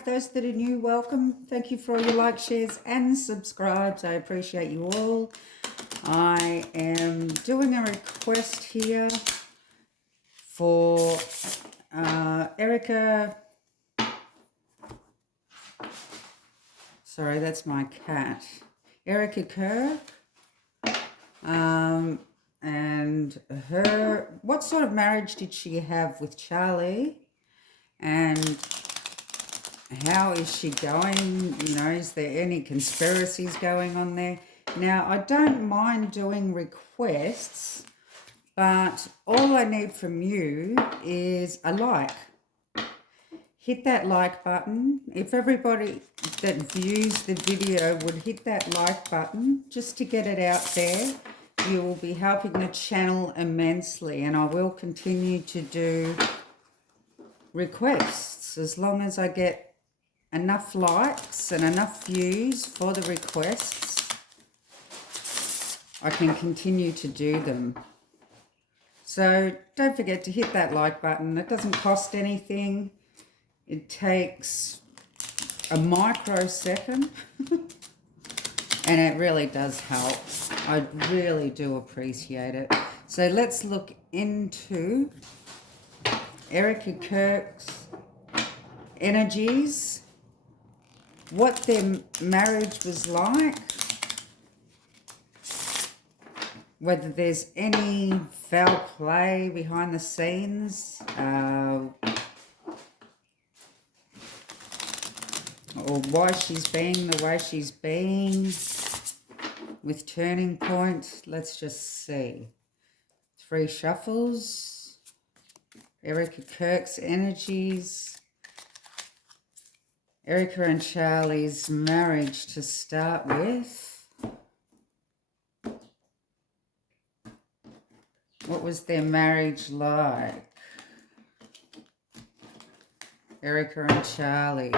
back. Those that are new, welcome. Thank you for all your likes, shares and subscribes. I appreciate you all. I am doing a request here for ERIKA. Sorry, that's my cat. ERIKA KIRK. And what sort of marriage did she have with Charlie? And how is she going? You know, is there any conspiracies going on there? Now, I don't mind doing requests, but all I need from you is a like. Hit that like button. If everybody that views the video would hit that like button just to get it out there, you will be helping the channel immensely, and I will continue to do requests as long as I get enough likes and enough views for the requests. I can continue to do them. So don't forget to hit that like button. It doesn't cost anything. It takes a microsecond and it really does help. I really do appreciate it. So let's look into ERIKA KIRK's energies, what their marriage was like, whether there's any foul play behind the scenes, or why she's being the way she's being with Turning Point. Let's just see. 3 shuffles. ERIKA KIRK's energies. ERIKA and Charlie's marriage to start with. What was their marriage like? ERIKA and Charlie.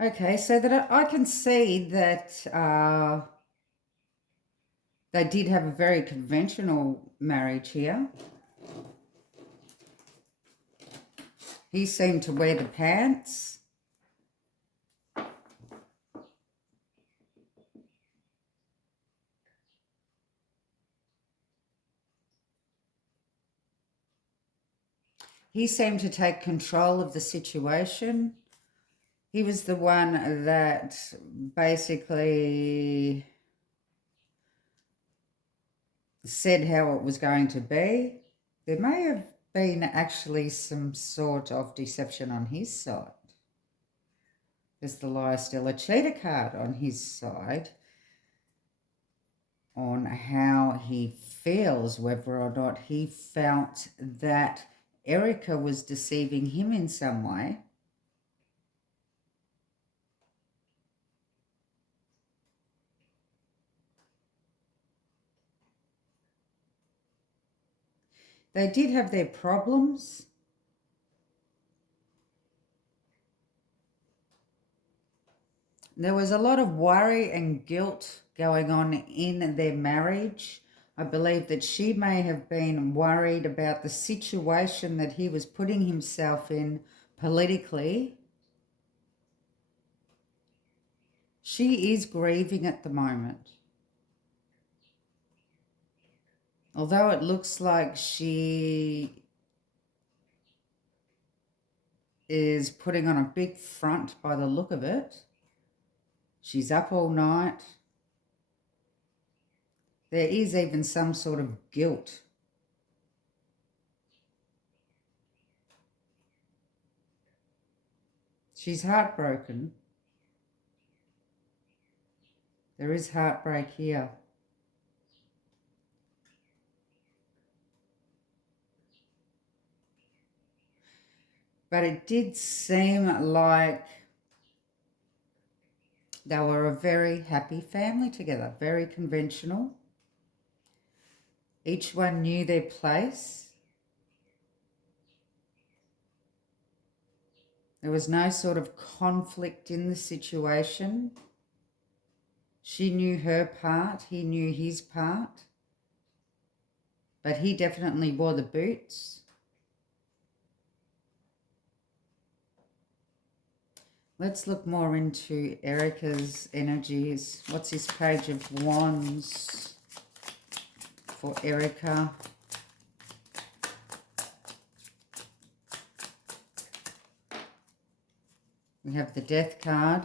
Okay, so that I can see that they did have a very conventional marriage here. He seemed to wear the pants. He seemed to take control of the situation. He was the one that basically said how it was going to be. There may have been actually some sort of deception on his side. There's the liar, still a cheater card on his side on how he feels, whether or not he felt that ERIKA was deceiving him in some way. They did have their problems. There was a lot of worry and guilt going on in their marriage. I believe that she may have been worried about the situation that he was putting himself in politically. She is grieving at the moment. Although it looks like she is putting on a big front by the look of it. She's up all night. There is even some sort of guilt. She's heartbroken. There is heartbreak here. But it did seem like they were a very happy family together, very conventional. Each one knew their place. There was no sort of conflict in the situation. She knew her part, he knew his part. But he definitely wore the boots. Let's look more into Erika's energies. What's this Page of Wands for Erika? We have the Death card.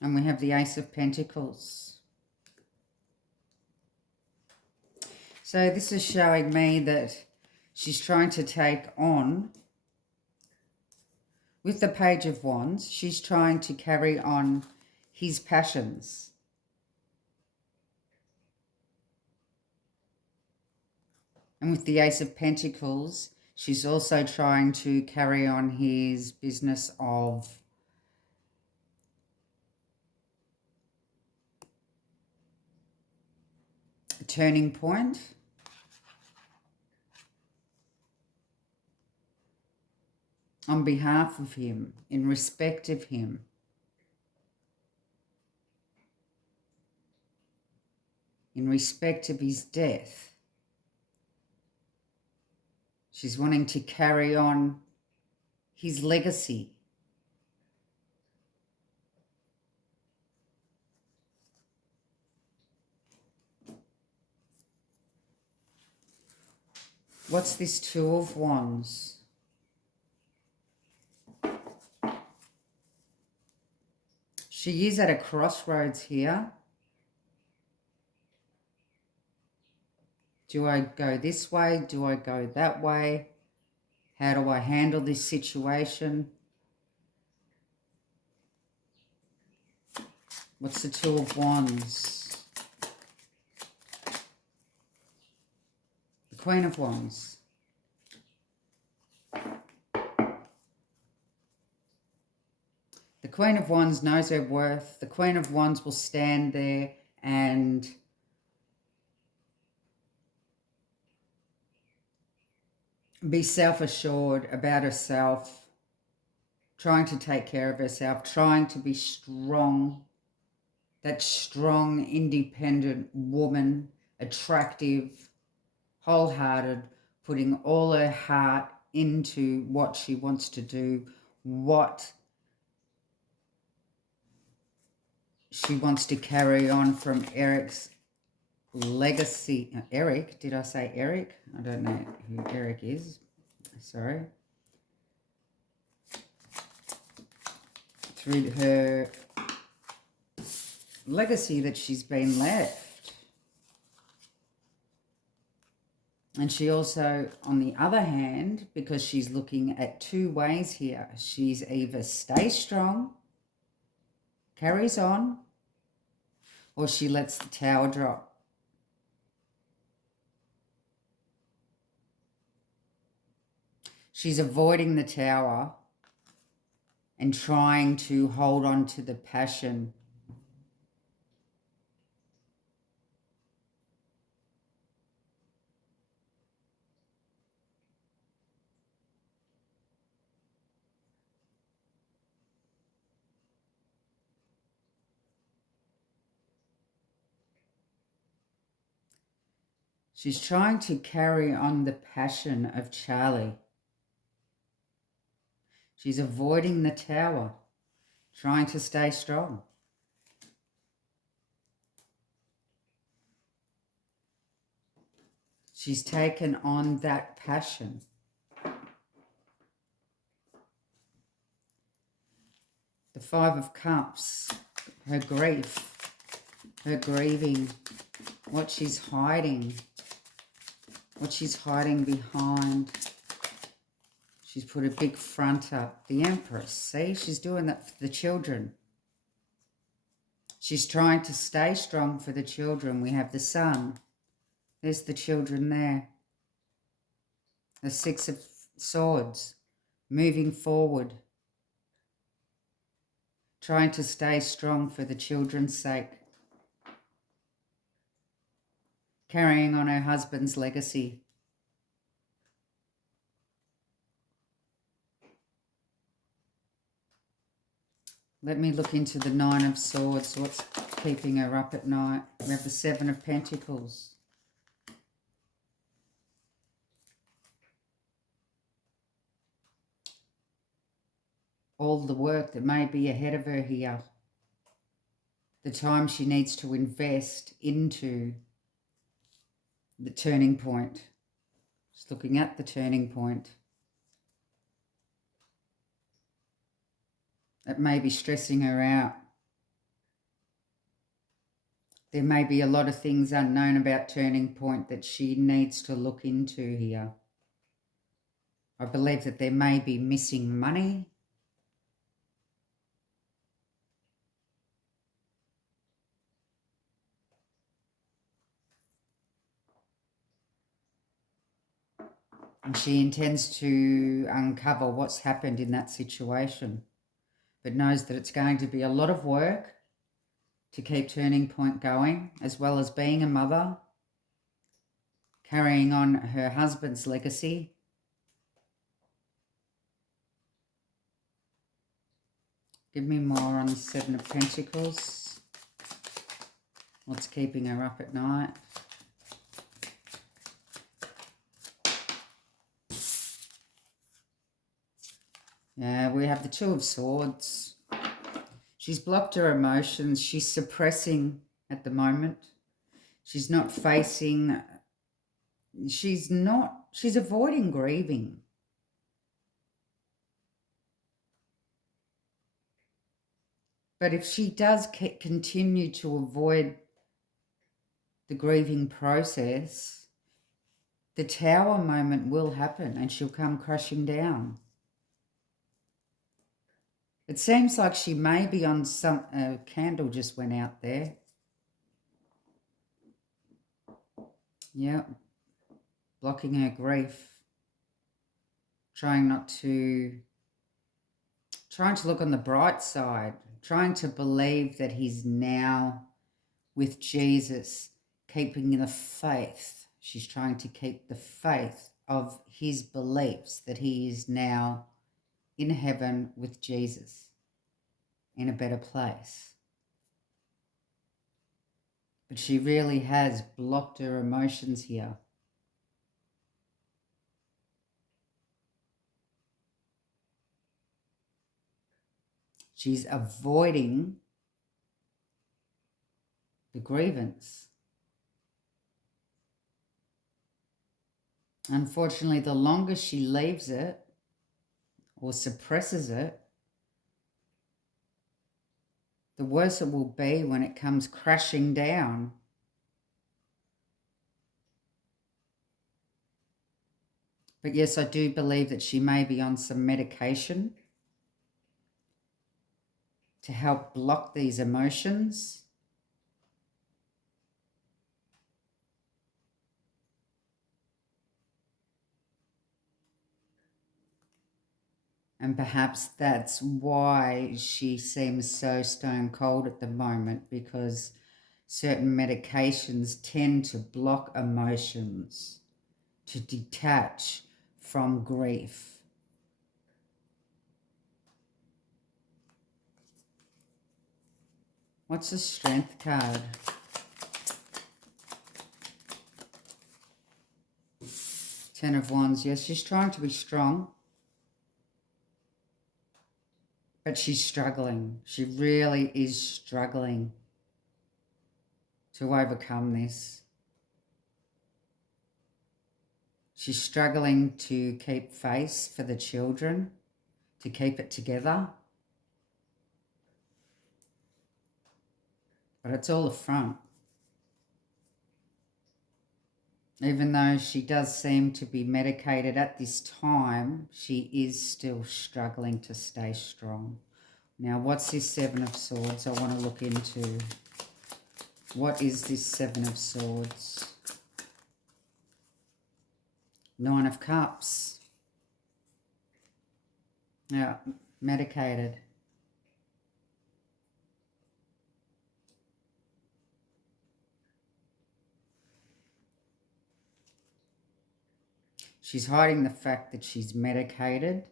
And we have the Ace of Pentacles. So this is showing me that she's trying to take on, with the Page of Wands, she's trying to carry on his passions. And with the Ace of Pentacles, she's also trying to carry on his business of a turning point. On behalf of him, in respect of him. In respect of his death. She's wanting to carry on his legacy. What's this Two of Wands? She is at a crossroads here. Do I go this way? Do I go that way? How do I handle this situation? What's the Two of Wands? The Queen of Wands. The Queen of Wands knows her worth. The Queen of Wands will stand there and be self-assured about herself, trying to take care of herself, trying to be strong, that strong, independent woman, attractive, wholehearted, putting all her heart into what she wants to do, what she wants to carry on from Erik's legacy. Erik, did I say Erik? I don't know who Erik is. Sorry. Through her legacy that she's been left. And she also, on the other hand, because she's looking at two ways here, she's either stays strong, carries on, or she lets the tower drop. She's avoiding the tower and trying to hold on to the passion. She's trying to carry on the passion of Charlie. She's avoiding the tower, trying to stay strong. She's taken on that passion. The Five of Cups, her grief, her grieving, what she's hiding behind. She's put a big front up. The Empress, see, she's doing that for the children. She's trying to stay strong for the children. We have the Sun. There's the children there. The Six of Swords, moving forward, trying to stay strong for the children's sake, carrying on her husband's legacy. Let me look into the Nine of Swords. What's keeping her up at night? We have the Seven of Pentacles. All the work that may be ahead of her here. The time she needs to invest into the turning point. Just looking at the turning point. It may be stressing her out. There may be a lot of things unknown about turning point that she needs to look into here. I believe that there may be missing money. And she intends to uncover what's happened in that situation, but knows that it's going to be a lot of work to keep turning point going, as well as being a mother, carrying on her husband's legacy. Give me more on the Seven of Pentacles. What's keeping her up at night? Yeah, we have the Two of Swords. She's blocked her emotions. She's suppressing at the moment. She's not facing, she's avoiding grieving. But if she does continue to avoid the grieving process, the Tower moment will happen and she'll come crashing down. It seems like she may be on some... A candle just went out there. Yeah. Blocking her grief. Trying to look on the bright side. Trying to believe that he's now with Jesus. Keeping the faith. She's trying to keep the faith of his beliefs that he is now in heaven with Jesus, in a better place. But she really has blocked her emotions here. She's avoiding the grievance. Unfortunately, the longer she leaves it or suppresses it, the worse it will be when it comes crashing down. But yes, I do believe that she may be on some medication to help block these emotions. And perhaps that's why she seems so stone cold at the moment, because certain medications tend to block emotions, to detach from grief. What's the Strength card? Ten of Wands. Yes, she's trying to be strong. But she's struggling. She really is struggling to overcome this. She's struggling to keep face for the children, to keep it together. But it's all a front. Even though she does seem to be medicated at this time, she is still struggling to stay strong. Now, what's this Seven of Swords I want to look into? What is this Seven of Swords? Nine of Cups. Yeah, medicated. She's hiding the fact that she's medicated.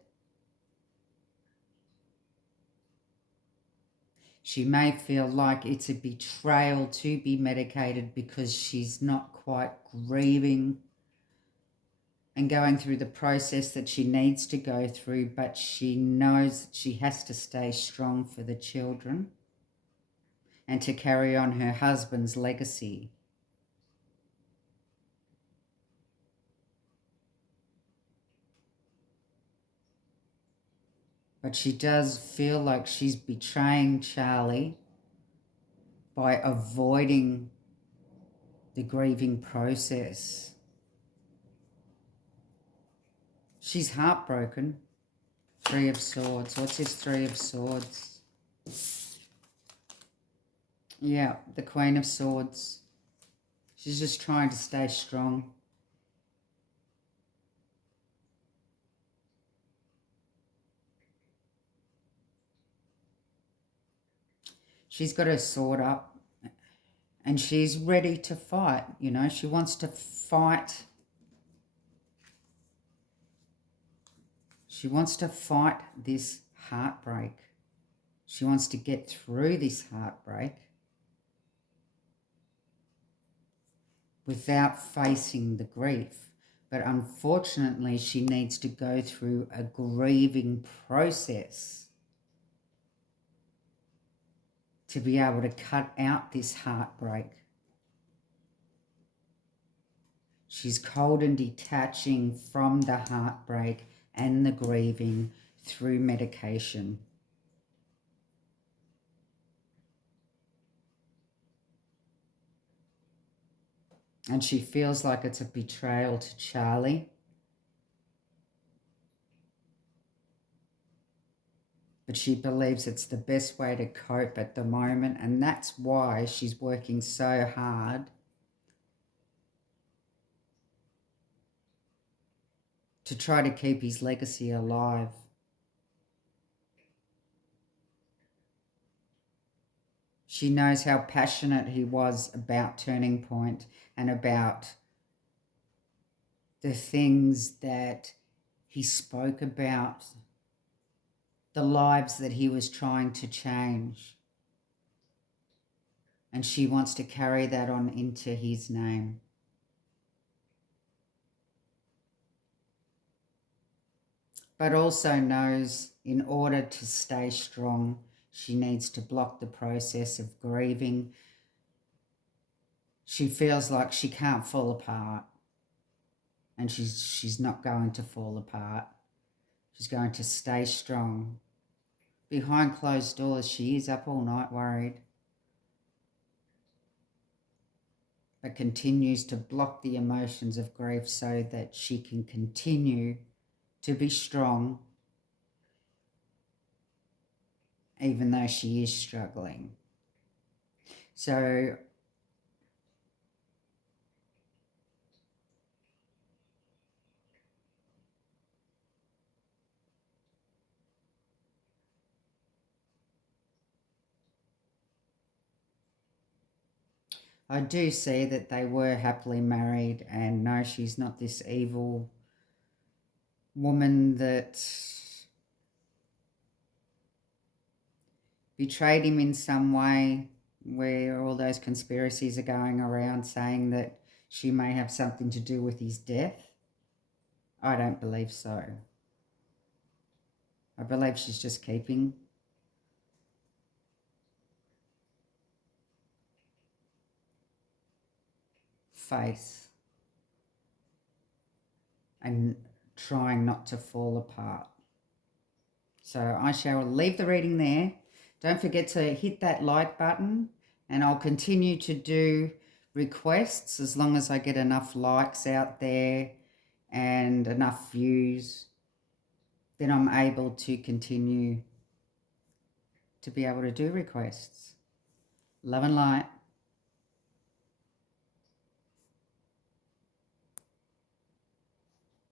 She may feel like it's a betrayal to be medicated because she's not quite grieving and going through the process that she needs to go through, but she knows that she has to stay strong for the children and to carry on her husband's legacy. But she does feel like she's betraying Charlie by avoiding the grieving process. She's heartbroken. Three of Swords. What's this Three of Swords? Yeah, the Queen of Swords. She's just trying to stay strong. She's got her sword up and she's ready to fight. You know, she wants to fight. She wants to fight this heartbreak. She wants to get through this heartbreak without facing the grief. But unfortunately, she needs to go through a grieving process to be able to cut out this heartbreak. She's cold and detaching from the heartbreak and the grieving through medication. And she feels like it's a betrayal to Charlie. But she believes it's the best way to cope at the moment, and that's why she's working so hard to try to keep his legacy alive. She knows how passionate he was about Turning Point and about the things that he spoke about, the lives that he was trying to change. And she wants to carry that on into his name. But also knows in order to stay strong, she needs to block the process of grieving. She feels like she can't fall apart. And she's not going to fall apart. She's going to stay strong. Behind closed doors, she is up all night worried. But continues to block the emotions of grief so that she can continue to be strong even though she is struggling. So I do see that they were happily married, and no, she's not this evil woman that betrayed him in some way, where all those conspiracies are going around saying that she may have something to do with his death. I don't believe so. I believe she's just keeping faith and trying not to fall apart. So I shall leave the reading there. Don't forget to hit that like button, and I'll continue to do requests as long as I get enough likes out there and enough views. Then I'm able to continue to be able to do requests. Love and light.